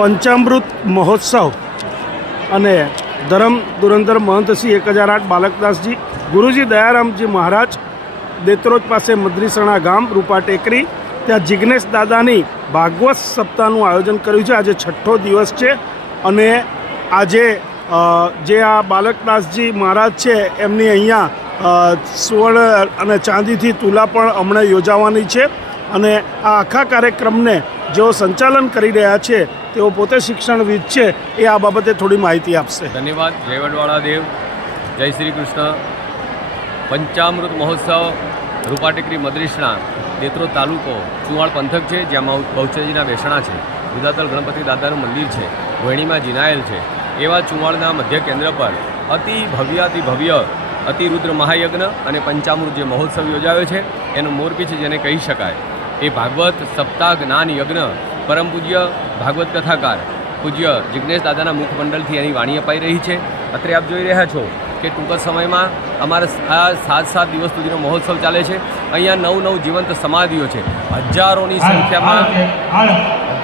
પંચામૃત મહોત્સવ અને ધરમ ધુરંધર મહંતસિંહ એક હજાર આઠ બાલકદાસજી, ગુરુજી દયારામજી મહારાજ દેત્રોજ પાસે મદ્રીસણા ગામ, રૂપા ટેકરી, ત્યાં જિજ્ઞેશ દાદાની ભાગવત સપ્તાહનું આયોજન કર્યું છે. આજે છઠ્ઠો દિવસ છે અને આજે જે આ બાલકદાસજી મહારાજ છે એમની અહીંયા સુવર્ણ અને ચાંદીથી તુલા પણ હમણાં યોજાવાની છે. અને આ આખા કાર્યક્રમને જેઓ સંચાલન કરી રહ્યા છે, તેઓ પોતે શિક્ષણવિદ છે, એ આ બાબતે થોડી માહિતી આપશે. ધન્યવાદ. જય વડવાળા દેવ. જય શ્રી કૃષ્ણ. પંચામૃત મહોત્સવ રૂપાટેકરી મદ્રિષ્ણા દેત્રો તાલુકો ચુવાડ પંથક છે, જ્યાં બહુચરજીના બેસણા છે. વિદાતલ ગણપતિ દાદાનું મંદિર છે. વહેણીમાં જીનાયેલ છે. એવા ચુવાડના મધ્ય કેન્દ્ર પર અતિ ભવ્યાતિ ભવ્ય અતિરુદ્ર મહાયજ્ઞ અને પંચામૃત જે મહોત્સવ યોજાયો છે, એનું છે જેને કહી શકાય. એ ભાગવત સપ્તાહ જ્ઞાન યજ્ઞ પરમ પૂજ્ય ભાગવત કથાકાર. પૂજ્ય જિજ્ઞેશ દાદાના મુખમંડળથી એની વાણી અપાઈ રહી છે. અત્રે આપ જોઈ રહ્યા છો કે ટૂંક જ સમયમાં અમારા આ સાત સાત દિવસ સુધીનો મહોત્સવ ચાલે છે. અહીંયા નવ નવ જીવંત સમાધિઓ છે. હજારોની સંખ્યામાં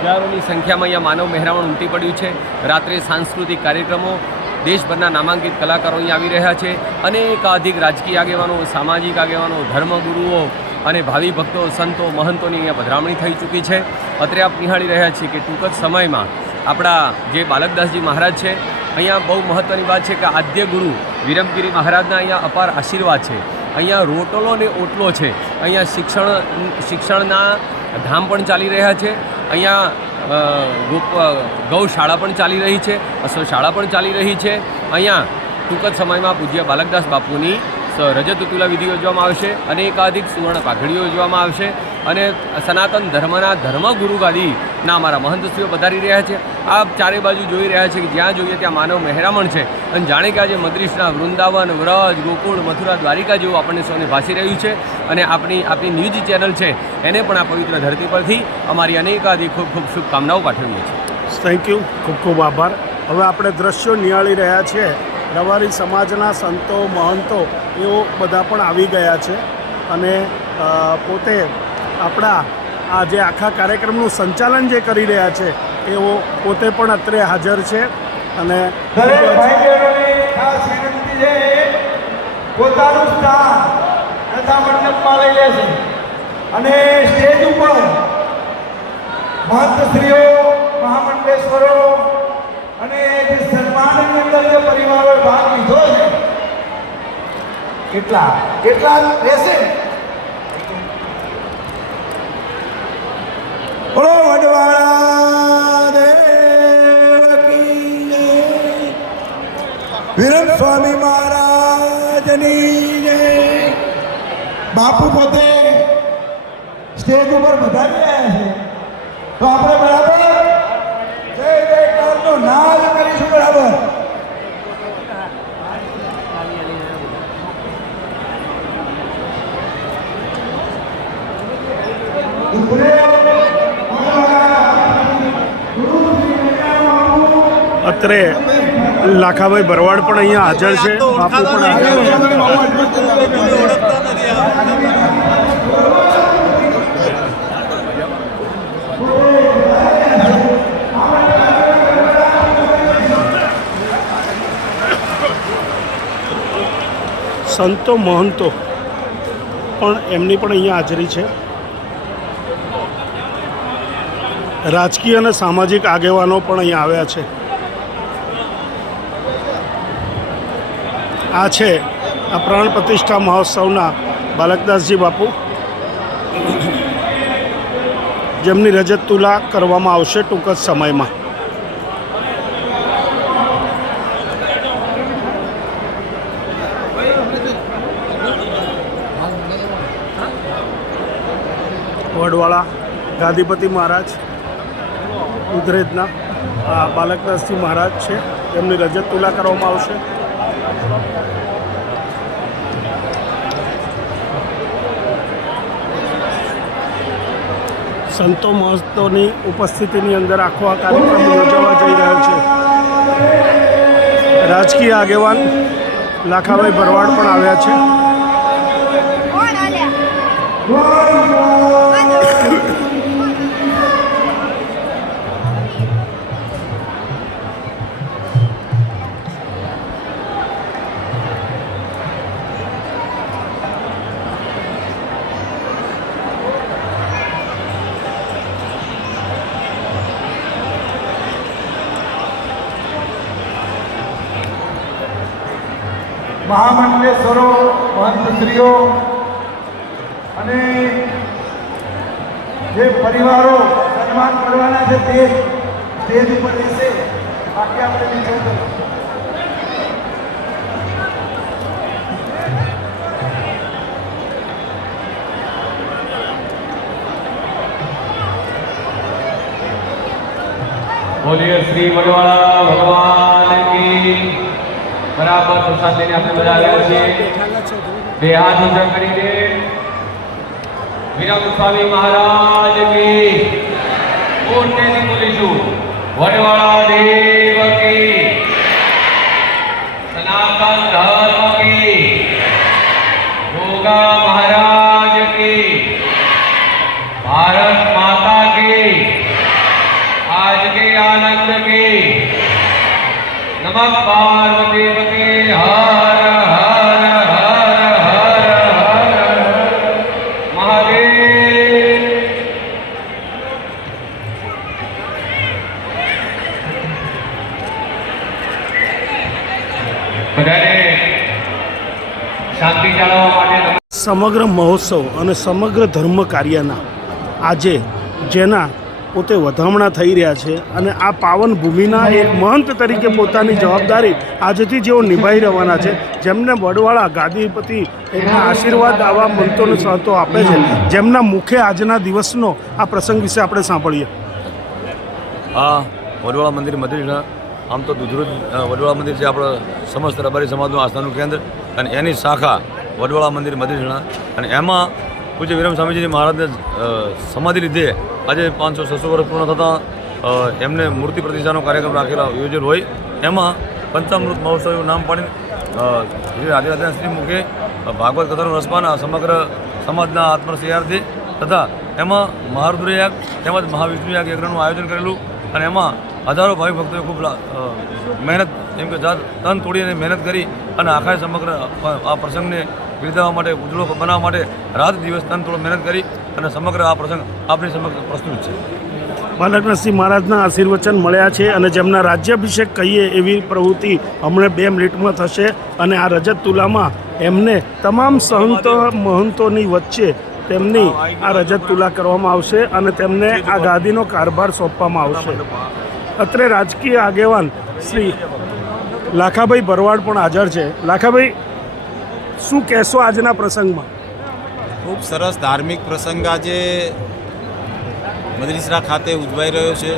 હજારોની સંખ્યામાં અહીંયા માનવ મહેરામણ ઉમટી પડ્યું છે. રાત્રે સાંસ્કૃતિક કાર્યક્રમો દેશભરના નામાંકિત કલાકારો અહીં આવી રહ્યા છે. અનેકાધિક રાજકીય આગેવાનો સામાજિક આગેવાનો ધર્મગુરુઓ અને ભાવિ ભક્તો, સંતો, મહંતોની અહીંયા પધરામણી થઈ ચૂકી છે. અત્રે આપ નિહાળી રહ્યા છીએ કે ટૂંક જ સમયમાં આપણા જે બાલકદાસજી મહારાજ છે, અહીંયા બહુ મહત્ત્વની વાત છે કે આદ્ય ગુરુ વિરમગીરી મહારાજના અહીંયા અપાર આશીર્વાદ છે. અહીંયા રોટલો ને ઓટલો છે. અહીંયા શિક્ષણ, શિક્ષણના ધામ પણ ચાલી રહ્યા છે. અહીંયા ગૌશાળા પણ ચાલી રહી છે. અશ્વશાળા પણ ચાલી રહી છે. અહીંયા ટૂંક જ સમયમાં પૂજ્ય બાલકદાસ બાપુની સ- રજત તુલા વિધિ યોજવામાં આવશે અને એકાધિક સુવર્ણ પાઘડીઓ યોજવામાં આવશે અને સનાતન ધર્મના ધર્મગુરુ ગાદીના અમારા મહંતશ્રીઓ પધારી રહ્યા છે. આ ચારે બાજુ જોઈ રહ્યા છે કે જ્યાં જોઈએ ત્યાં માનવ મહેરામણ છે અને જાણે કે આજે મદ્રીસના વૃંદાવન, વ્રજ, ગોકુળ, મથુરા, દ્વારિકા જેવું આપણને સૌને ભાસી રહ્યું છે અને આપણી આપણી ન્યૂઝ ચેનલ છે એને પણ આ પવિત્ર ધરતી પરથી અમારી અનેકાધિક ખૂબ ખૂબ શુભકામનાઓ પાઠવીએ છીએ. થેન્ક યુ ખૂબ ખૂબ આભાર. હવે આપણે દ્રશ્યો નિહાળી રહ્યા છીએ રવારી સમાજના સંતો, મહંતો એઓ બધા પણ આવી ગયા છે. અને પોતે આપણા આ જે આખા કાર્યક્રમનું સંચાલન જે કરી રહ્યા છે, એઓ પોતે પણ અત્રે હાજર છે. અને પોતાનું સ્થાન અને સ્ટેજ ઉપર મહંતશ્રીઓ મહામંડેશ્વરો અને જે સન્માનની જે પરિવારોએ ભાગ લીધો છે. કેટલા? કેટલા રહેશે. વિરમ સ્વામી મહારાજની જય. બાપુ પોતે સ્ટેજ ઉપર વધારી રહ્યા છે. તો આપણે બરાબર જય જયકારનો નાદ કરીશું બરાબર અત્રે લાખાભાઈ ભરવાડ પણ અહીંયા હાજર છે. બાપુ પણ હાજર છે. સંતો મહંતો પણ એમની પણ અહીંયા હાજરી છે. રાજકીય અને સામાજિક આગેવાનો પણ અહીંયા આવ્યા છે. આ છે આ પ્રાણ પ્રતિષ્ઠા મહોત્સવના બાલકદાસજી બાપુ. જેમની રજત તુલા કરવામાં આવશે ટૂંક જ સમયમાં. વડવાળા ગાદીપતિ મહારાજ ઉધરેજના. આ બાલકદાસજી મહારાજ છે. તેમની રજત તુલા કરવામાં આવશે. સંતો મહસ્તોની ઉપસ્થિતિની અંદર આખો આ કાર્યક્રમ યોજાવા જઈ રહ્યો છે. રાજકીય આગેવાન લાખાભાઈ ભરવાડ પણ આવ્યા છે. મહામંડલેશ્વરો મહંતશ્રીઓ અને જે પરિવારો સન્માન કરવાના છે તે સ્ટેજ ઉપર રહેશે બાકી આપણે નીચે ઉતરીશું. બોલીએ શ્રી કી બરાબર પ્રસાદ લઈને આપણે બધા આવ્યા છીએ. બે હાથ ઊંચા કરીને. વિરામ સ્વામી મહારાજ કી. મોટેથી બોલીશું. વડવાળા દેવ કી. સનાતન ધર્મ કી. ભોગા મહારાજ કી. ભારત માતા કી. આજ કે આનંદ કી. સમગ્ર મહોત્સવ અને સમગ્ર ધર્મ કાર્યના આજે જેના પોતે વધામણા થઈ રહ્યા છે અને આ પાવન ભૂમિના એક મહંત તરીકે પોતાની જવાબદારી આજથી જેઓ નિભાઈ રહેવાના છે, જેમને વડવાળા ગાદીપતિ એમના આશીર્વાદ આવા મંત્રોને સહતો આપે છે, જેમના મુખે આજના દિવસનો આ પ્રસંગ વિશે આપણે સાંભળીએ. આ વડવાળા મંદિર મદરીના આમ તો દુધરૂજ વડવાળા મંદિર છે આપણો સમસ્ત રબારી સમાજનું આસ્થાનું કેન્દ્ર, અને એની શાખા વડવાળા મંદિર મદરીણા અને એમાં પૂજ્ય વિરમ સ્વામીજીની મહારાજને સમાધિ લીધે આજે પાંચસો, છસો વર્ષ પૂર્ણ થતાં એમને મૂર્તિ પ્રતિષ્ઠાનો કાર્યક્રમ રાખેલા, યોજેલ હોય. એમાં પંચામૃત મહોત્સવ એવું નામ પાડીને રાધે શ્રી મુખે ભાગવત કથાનું રસપાન સમગ્ર સમાજના આત્મશ્રેયાર્થે તથા એમાં મહારુદ્ર તેમજ મહાવિષ્ણુ યાગ યજ્ઞનું આયોજન કરેલું અને એમાં હજારો ભાવિ ભક્તોએ ખૂબ મહેનત, એમ કે જાત તન તોડી અને મહેનત કરી અને આખા સમગ્ર આ પ્રસંગને બિરદાવવા માટે, ઉજળો બનાવવા માટે રાત દિવસ તન થોડો મહેનત કરી અને સમગ્ર આ પ્રસંગ આપણી સમગ્ર પ્રસ્તુત છે. બાલકનાથસિંહ મહારાજના આશીર્વચન મળ્યા છે અને જેમના રાજ્યાભિષેક કહીએ એવી પ્રવૃત્તિ હમણાં બે મિનિટમાં થશે અને આ રજત તુલામાં એમને તમામ સંતો મહંતોની વચ્ચે તેમની આ રજત તુલા કરવામાં આવશે અને તેમને આ ગાદીનો કારભાર સોંપવામાં આવશે. અત્રે રાજકીય આગેવાન શ્રી લાખાભાઈ ભરવાડ પણ હાજર છે. લાખાભાઈ શું કહેશો આજના પ્રસંગમાં? ખૂબ સરસ ધાર્મિક પ્રસંગ આજે મદરીસરા ખાતે ઉજવાઈ રહ્યો છે.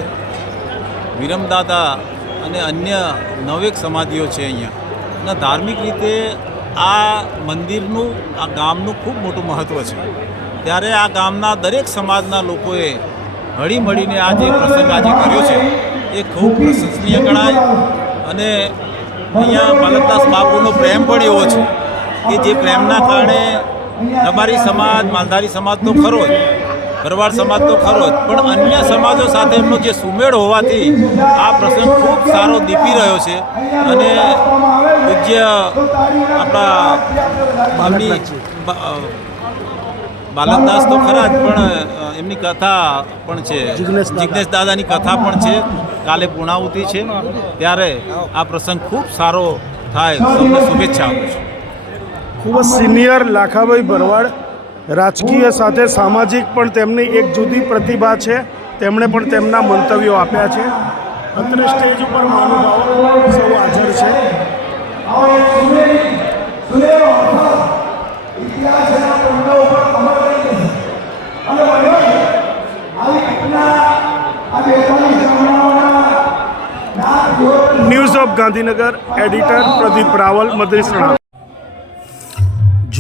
વિરમદાદા અને અન્ય નવેક સમાધિઓ છે અહીંયા. અને ધાર્મિક રીતે આ મંદિરનું, આ ગામનું ખૂબ મોટું મહત્ત્વ છે. ત્યારે આ ગામના દરેક સમાજના લોકોએ હળી મળીને આ જે પ્રસંગ આજે કર્યો છે, એ ખૂબ પ્રશંસનીય ગણાય. અને અહીંયા બાલકદાસ બાપુનો પ્રેમ પણ એવો છે. કે જે પ્રેમના કારણે રબારી સમાજ માલધારી સમાજ તો ખરો જ ભરવાડ સમાજ તો ખરો જ પણ અન્ય સમાજો સાથે એમનો જે સુમેળ હોવાથી આ પ્રસંગ ખૂબ સારો દીપી રહ્યો છે. અને પૂજ્ય આપણા બામણી બાલકદાસ તો ખરા જ પણ એમની કથા પણ છે. જિજ્ઞેશ દાદાની કથા પણ છે. કાલે પૂર્ણાહુતિ છે. ત્યારે આ પ્રસંગ ખૂબ સારો થાય. તમને શુભેચ્છા આપું છું. ખૂબ જ સિનિયર લાખાભાઈ ભરવાડ રાજકીય સાથે સામાજિક પણ તેમની એક જુદી પ્રતિભા છે. તેમણે પણ તેમના મંતવ્યો આપ્યા છે. અત્રે સ્ટેજ ઉપર સૌ હાજર છે. News of Gandhinagar editor Pradeep Raval મદ્રીસણા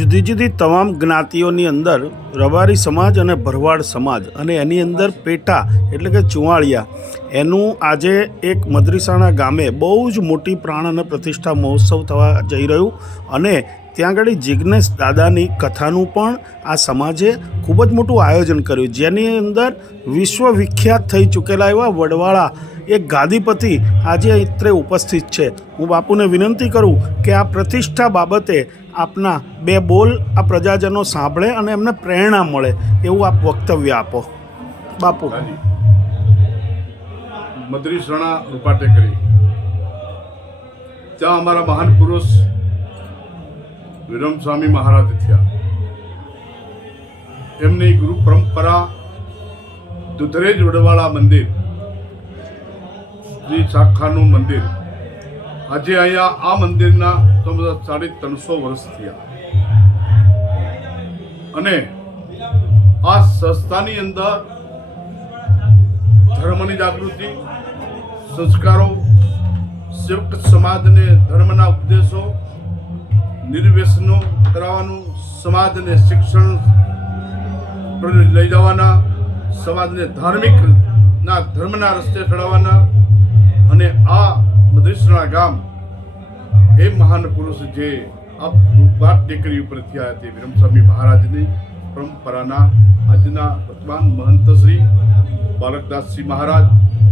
જુદી જુદી તમામ જ્ઞાતિઓની અંદર રબારી સમાજ અને ભરવાડ સમાજ અને એની અંદર પેટા એટલે કે ચુવાળિયા, એનું આજે એક મદ્રીસાણા ગામે બહુ જ મોટી પ્રાણ અને પ્રતિષ્ઠા મહોત્સવ થવા જઈ રહ્યું અને ત્યાં આગળ જિજ્ઞેશ દાદાની કથાનું પણ આ સમાજે ખૂબ જ મોટું આયોજન કર્યું. જેની અંદર વિશ્વવિખ્યાત થઈ ચૂકેલા એવા વડવાળા એક ગાદીપતિ આજે અત્રે ઉપસ્થિત છે. હું બાપુને વિનંતી કરું કે આ પ્રતિષ્ઠા બાબતે આપના બે બોલ આ પ્રજાજનો સાંભળે અને એમને પ્રેરણા મળે એવું આપ વક્તવ્ય આપો. બાપુ. મદરી શરણા રૂપાટે કરી. ત્યાં અમારા મહાન પુરુષ વિરમ સ્વામી મહારાજ થયા. એમની ગુરુ પરંપરા, દુધરેજ વડવાળા મંદિર, શ્રી શાખાનું મંદિર. આજે અહીંયા આ મંદિરના સમજ સાડી ત્રણસો વર્ષ થયા. અને આ સંસ્થાની અંદર ધર્મની જાગૃતિ, સંસ્કારો, સેવક સમાજને ધર્મના ઉપદેશો નિર્વ્યસનો કરાવવાનું સમાજને શિક્ષણ લઈ જવાના, સમાજને ધાર્મિક ના ધર્મના રસ્તે ચડાવવાના અને આ મદ્રેસણા ગામ એ મહાન પુરુષ જે આ વાત ટેકરી ઉપર થયા તે વિરમસ્વામી મહારાજની પરંપરાના આજના વર્તમાન મહંત શ્રી બાલકદાસજી મહારાજ,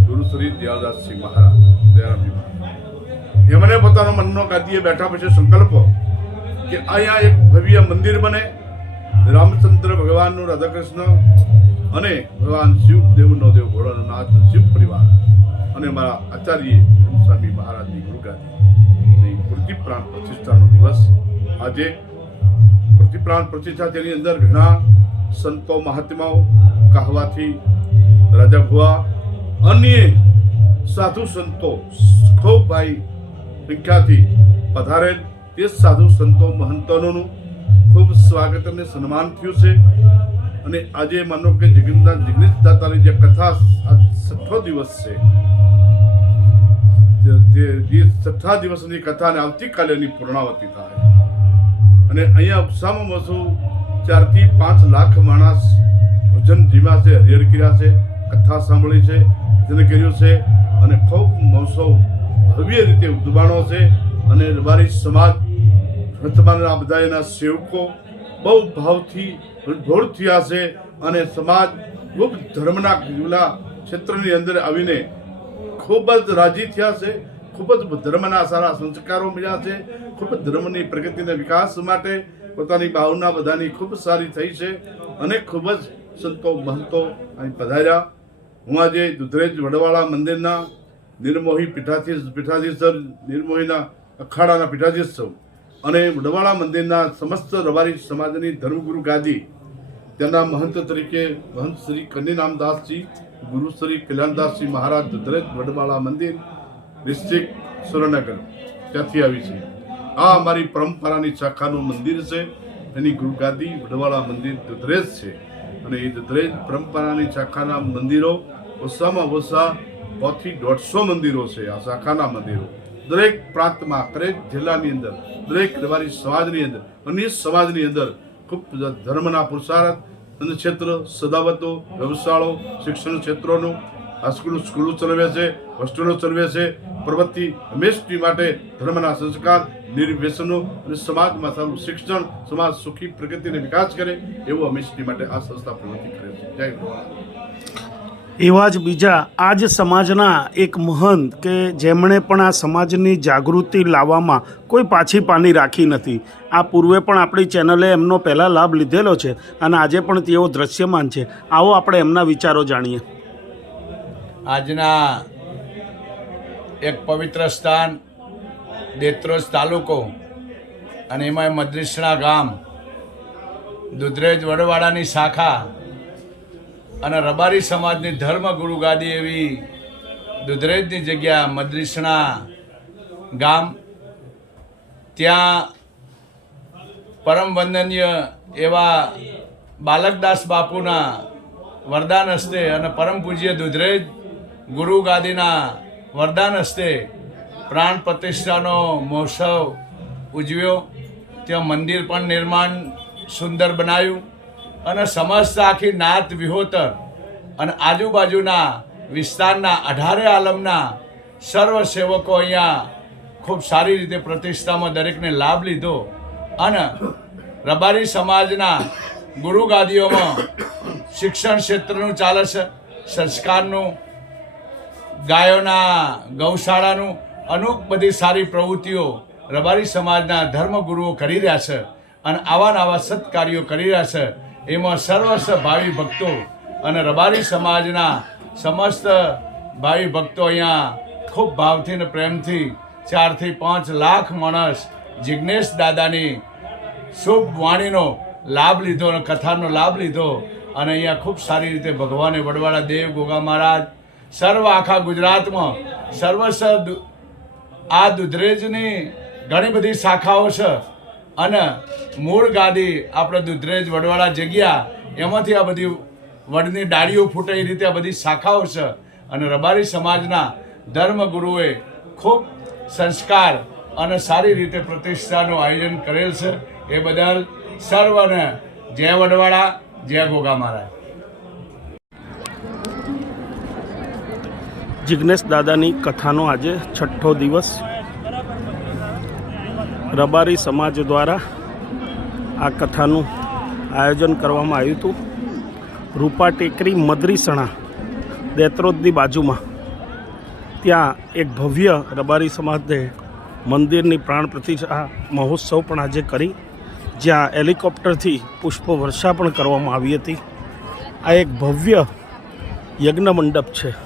ગુરુ શ્રી દયાલદાસજી મહારાજ, દયારામજી મહારાજ. એમણે પોતાનો મનનો ગાદીએ બેઠા પછી સંકલ્પ કે અહીંયા એક ભવ્ય મંદિર બને. રામચંદ્ર ભગવાનનું રાધાકૃષ્ણ અને ભગવાન શિવ દેવનો દેવ ભોળાનાથ શિવ પરિવાર અને મારા આચાર્ય સ્વામી મહારાજની ગુરુગાદી. મૂર્તિ પ્રાણ પ્રતિષ્ઠાનો દિવસ. આજે મૂર્તિ પ્રાણ પ્રતિષ્ઠા તેની અંદર ઘણા સંતો મહાત્માઓ, કહાવાથી રાજા ભુવા, અન્ય સાધુ સંતો ખૂબ ભાઈ સંખ્યાથી પધારેલ તે સાધુ સંતો મહંતોનું ખૂબ સ્વાગત અને સન્માન થયું છે. અને આજે માનો કે જગન્નાથ જગન્નાથ દાતાની જે કથા આ છઠ્ઠો દિવસ છે. તે- જે છઠ્ઠા દિવસની કથા અને આવતીકાલે એની પૂર્ણાવતી થાય. અને અહીંયા ઉપસામાં વસુ ચારથી પાંચ લાખ માણસ ભજન ધીમા છે, હરિહર કર્યા છે, કથા સાંભળી છે, ભજન કર્યું છે અને ખૂબ મહોત્સવ ભવ્ય રીતે ઉજવાણો છે. અને રબારી સમાજ વર્તમાનના બધા સેવકો બહુ ભાવથી ભોળ થયા છે અને સમાજ ખૂબ ધર્મના પેલા ક્ષેત્રની અંદર આવીને ખૂબ જ રાજી થયા છે. ખૂબ જ ધર્મના સારા સંસ્કારો મળ્યા છે. ખૂબ જ ધર્મની પ્રગતિના વિકાસ માટે પોતાની ભાવના બધાની ખૂબ સારી થઈ છે અને ખૂબ જ સંતો મહંતો અહીં પધાર્યા. હું આજે દુધરેજ વડવાળા મંદિરના નિર્મોહી પીઠાધીશ પીઠાધીશ નિર્મોહીના અખાડાના પીઠાધીશ છું. અને વડવાળા મંદિરના સમસ્ત રવારી સમાજની ધર્મગુરુ ગાદી તેના મહંત તરીકે મહંત શ્રી કન્યારામદાસજી, ગુરુ શ્રી કલ્યાણદાસજી મહારાજ દરેક વડવાળા મંદિર, ડિસ્ટ્રિક્ટ સુરેન્દ્રનગર ત્યાંથી આવી છે. આ અમારી પરંપરાની શાખાનું મંદિર છે. એની ગુરુગાદી વડવાળા મંદિર દધરેજ છે. અને એ દધરેજ પરંપરાની શાખાના મંદિરો ઓછામાં ઓછા પોથી દોઢસો મંદિરો છે. આ શાખાના મંદિરો. દરેક પ્રાંતમાં, દરેક જિલ્લાની અંદર, દરેક રવારી સમાજની અંદર, અન્ય સમાજની અંદર ખૂબ ધર્મના પુરુષાર્થ અને ક્ષેત્ર, સદાવતો, વ્યવસાયો, શિક્ષણ ક્ષેત્રોનું આ સ્કૂલો ચલાવે છે હોસ્ટેલો ચલાવે છે, પ્રવૃત્તિ હંમેશની માટે ધર્મના સંસ્કાર નિર્વ્યસનો અને સમાજમાં સારું શિક્ષણ, સમાજ સુખી પ્રગતિને વિકાસ કરે એવું હંમેશની માટે આ સંસ્થા પ્રવૃત્તિ કરે છે. જય એવા જ બીજા આ જ સમાજના એક મહંત કે જેમણે પણ આ સમાજની જાગૃતિ લાવવામાં કોઈ પાછી પાની રાખી નથી. આ પૂર્વે પણ આપણી ચેનલે એમનો પહેલાં લાભ લીધેલો છે અને આજે પણ તેઓ દ્રશ્યમાન છે. આવો આપણે એમના વિચારો જાણીએ. આજના એક પવિત્ર સ્થાન દેત્રોજ તાલુકો અને એમાં મદ્રિસણા ગામ, દુધરેજ વડવાડાની શાખા અને રબારી સમાજની ધર્મગુરુ ગાદી એવી દુધરેજની જગ્યા, મદ્રિસણા ગામ. ત્યાં પરમ વંદનીય એવા બાલકદાસ બાપુના વરદાન હસ્તે અને પરમ પૂજ્ય દુધરેજ ગુરુ ગાદીના વરદાન હસ્તે પ્રાણ પ્રતિષ્ઠાનો મહોત્સવ ઉજવ્યો. ત્યાં મંદિર પણ નિર્માણ સુંદર બનાવ્યું. અને સમસ્ત આખી નાત વિહોતર અને આજુબાજુના વિસ્તારના અઢારે આલમના સર્વ સેવકો અહીંયા ખૂબ સારી રીતે પ્રતિષ્ઠામાં દરેકને લાભ લીધો અને રબારી સમાજના ગુરુ ગાદીઓમાં શિક્ષણ ક્ષેત્રનું ચાલે છે, સંસ્કારનું, ગાયોના ગૌશાળાનું અનુક બધી સારી પ્રવૃત્તિઓ રબારી સમાજના ધર્મગુરુઓ કરી રહ્યા છે અને આવા નવા સત્કાર્યો કરી રહ્યા છે. એમાં સર્વસ્વ ભાવિ ભક્તો અને રબારી સમાજના સમસ્ત ભાવિ ભક્તો અહીંયા ખૂબ ભાવથી અને પ્રેમથી ચારથી પાંચ લાખ માણસ જિજ્ઞેશ દાદાની શુભ વાણીનો લાભ લીધો અને કથાનો લાભ લીધો અને અહીંયા ખૂબ સારી રીતે ભગવાને વડવાળા દેવ ગોગા મહારાજ, સર્વ આખા ગુજરાતમાં સર્વસ્વ આ દુધરેજની ઘણી બધી શાખાઓ છે. અને મૂળ ગાદી આપણે દુધરેજ, વડવાળા જગ્યા, એમાંથી આ બધી વડની ડાળીઓ ફૂટે એ રીતે આ બધી શાખાઓ છે. અને રબારી સમાજના ધર્મગુરુએ ખૂબ સંસ્કાર અને સારી રીતે પ્રતિષ્ઠાનું આયોજન કરેલ છે. એ બદલ સર્વને જય વડવાળા, જય ગોગા મહારાજ. જિજ્ઞેશ દાદાની કથાનો આજે છઠ્ઠો દિવસ રબારી સમાજ દ્વારા આ કથાનું આયોજન કરવામાં આવ્યું હતું. રૂપા ટેકરી મદરીસણા દેત્રોદની બાજુમાં. ત્યાં એક ભવ્ય રબારી સમાજે મંદિરની પ્રાણ પ્રતિષ્ઠા મહોત્સવ પણ આજે કરી. જ્યાં હેલિકોપ્ટરથી પુષ્પ વર્ષા પણ કરવામાં આવી હતી. આ એક ભવ્ય યજ્ઞ મંડપ છે.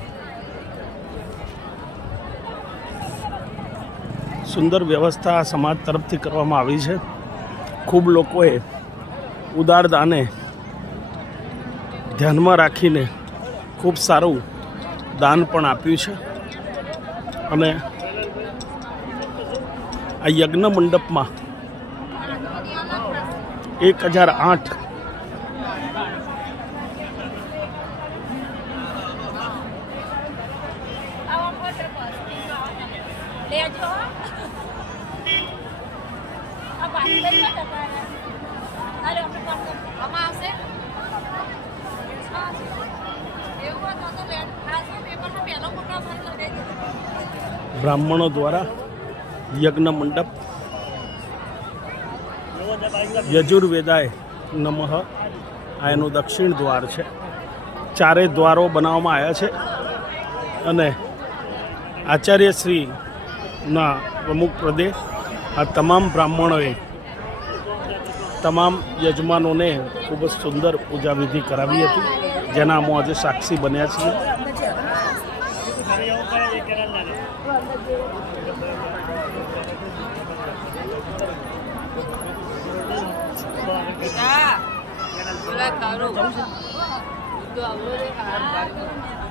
સુંદર વ્યવસ્થા આ સમાજ તરફથી કરવામાં આવી છે. ખૂબ લોકોએ ઉદાર દાને ધ્યાનમાં રાખીને ખૂબ સારું દાન પણ આપ્યું છે. અને આ યજ્ઞ મંડપમાં એક હજાર આઠ આવા ફોટો પર લેજો આ બાસ્કેટમાં ટકાયા અરે આપણે કોણ આમાં આવશે હા. એવું હોય તો તો લે ખાસ પેપરમાં પહેલો ફોટો આપણે લગાવી દીધો બ્રાહ્મણો દ્વારા યજ્ઞ મંડપ યજુર્વેદાય નમઃ આ એનું દક્ષિણ દ્વાર છે. ચારે દ્વારો બનાવવામાં આવ્યા છે અને આચાર્યશ્રીના પ્રમુખ પ્રદે આ તમામ બ્રાહ્મણોએ તમામ યજમાનોને ખૂબ જ સુંદર પૂજા વિધિ કરાવી હતી, જેના અમે આજે સાક્ષી બન્યા છીએ. બેટા પેલા ખાવાનું તો આવો રે ખાવાનું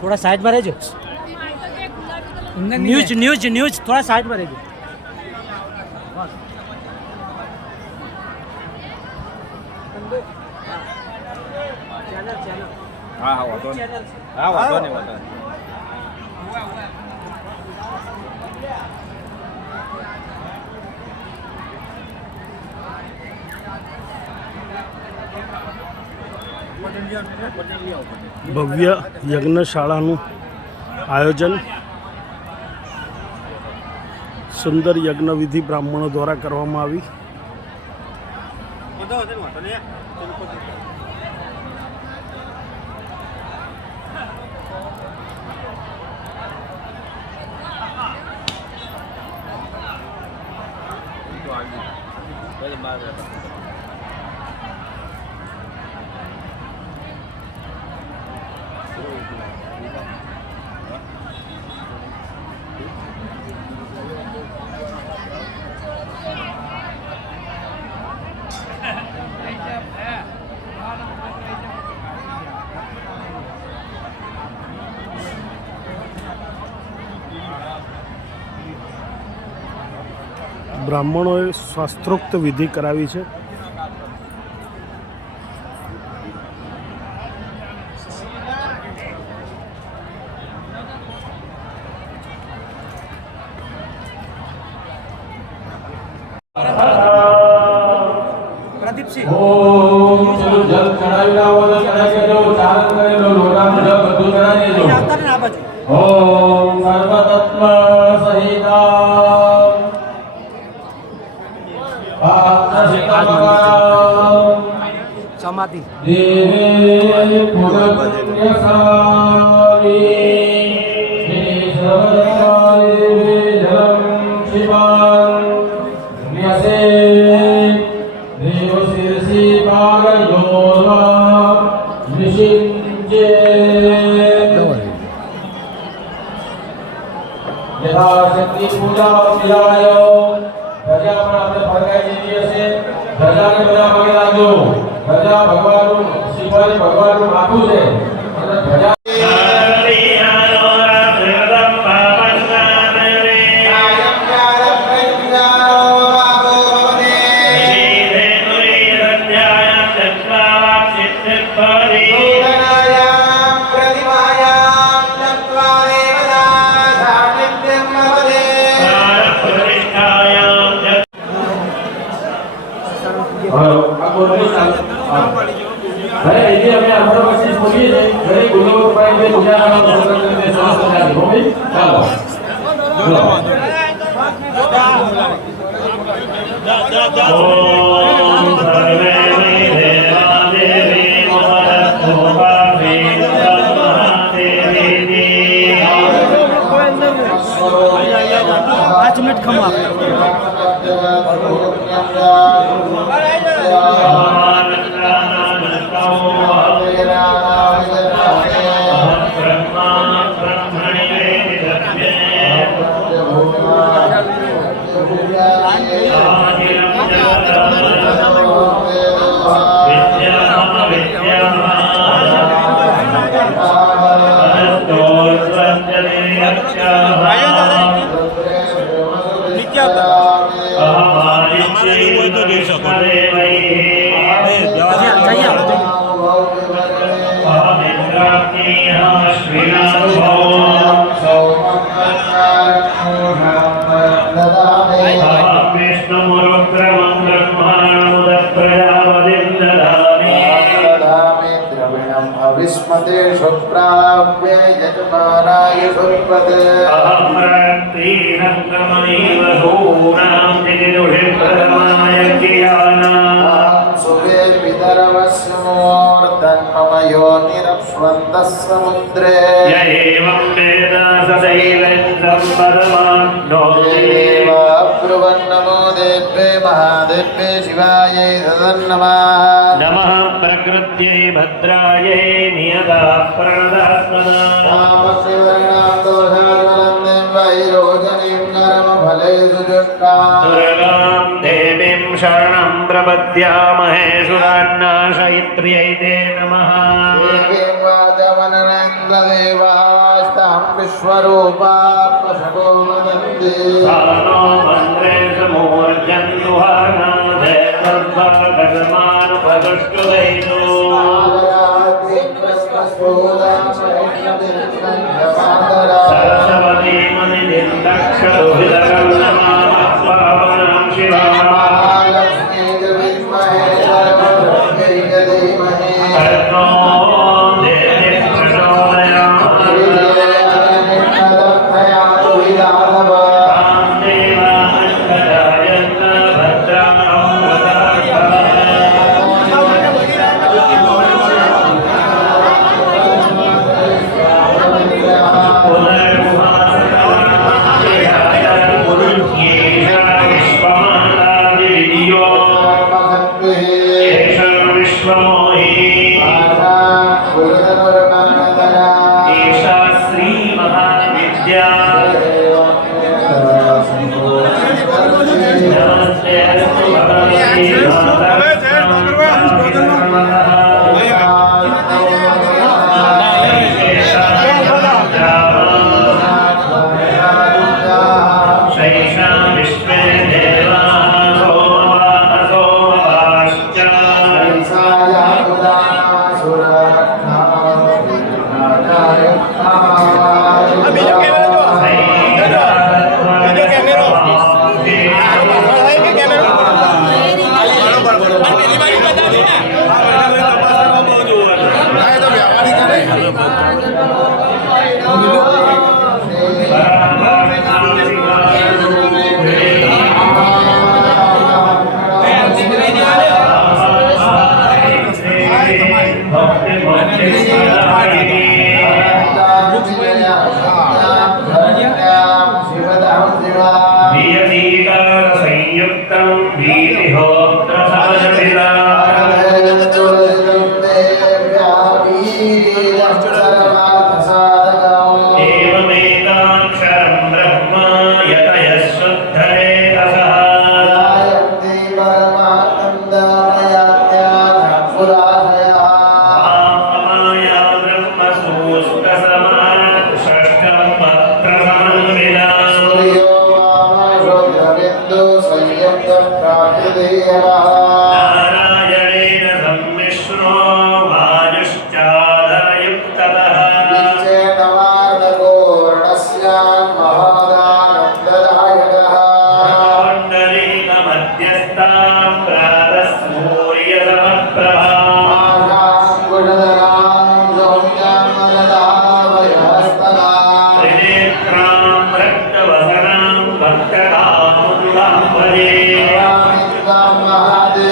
થોડા સાઈડમાં રહેજો. ન્યૂઝ ન્યૂઝ ન્યૂઝ થોડા સાઈડમાં રહેજો. હા હા વાંધો નહીં. હા વાંધો નહીં વાંધો ભવ્ય યજ્ઞશાળાનું આયોજન સુંદર યજ્ઞ વિધિ બ્રાહ્મણો દ્વારા કરવામાં આવી. বাড়বে બ્રાહ્મણોએ શાસ્ત્રોક્ત વિધિ કરાવી છે. પ્રદીપસિંહ. 네 보답 여사 निरप्वन्तसमुद्रे य एवं वेद सदैवेन्द्रं परमाप्नोदेवा ब्रुवन्नमो देव्ये महादेव्ये शिवायै सदन्नमा नमः प्रकृत्यै भद्रायै नियता प्राणात्मना नामशिवर्णां दोषानन्दे वैरोजनीं नरमफलैः सुजुष्टां दुर्गां देवीं शरण प्रपद्यामहे सुरान्नाशयित्र्यै ते नमः देवास्तां विश्वरूपा प्रसको वदन्ति नो मन्त्रे समूर्जन्तुहानादे सर्वादशमानुपदुष्टुदैतो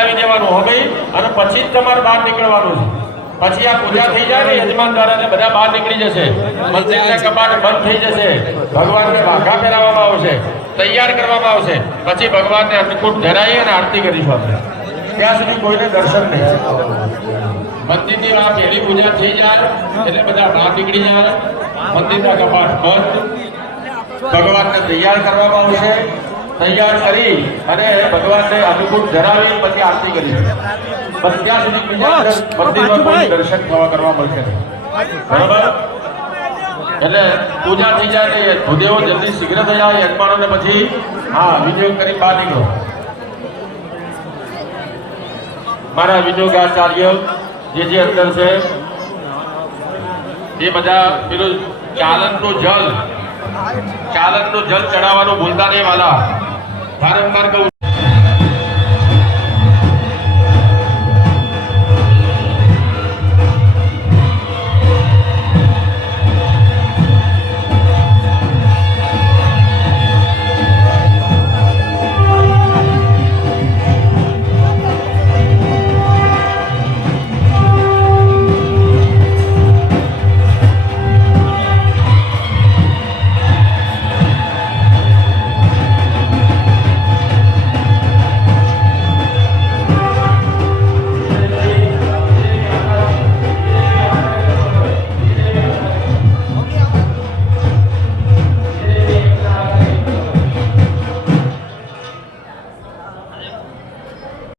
ચડાવી દેવાનું હવે અને પછી જ તમારે બહાર નીકળવાનું છે. પછી આ પૂજા થઈ જાય ને યજમાન દ્વારા બધા બહાર નીકળી જશે. મંદિરના કપાટ બંધ થઈ જશે. ભગવાનને ભાગા પહેરાવવામાં આવશે. તૈયાર કરવામાં આવશે. પછી ભગવાનને અન્નકૂટ ધરાઈ અને આરતી કરીશું આપણે. ત્યાં સુધી કોઈને દર્શન નહીં મંદિરની આ પહેલી પૂજા થઈ જાય એટલે બધા બહાર નીકળી જાય. મંદિરના કપાટ બંધ. ભગવાનને તૈયાર કરવામાં આવશે. તૈયાર કરી અને ભગવાનને અનુકૂળ ધરાવી પછી આરતી કરી બસ ત્યાં સુધી મંદિરમાં કોઈ દર્શન થવા કરવા મળશે બરાબર? એટલે પૂજા થઈ જાય ને ભૂદેવો જલ્દી શીઘ્ર થઈ જાય યજમાનોને પછી હા વિનિયોગ કરી બહાર નીકળો. મારા વિનિયોગાચાર્ય જે જે અંદર છે એ બધા પેલું ચાલનનું જલ ચાલનનું જલ ચડાવવાનું ભૂલતા નહીં વાલા. વારંવાર કહું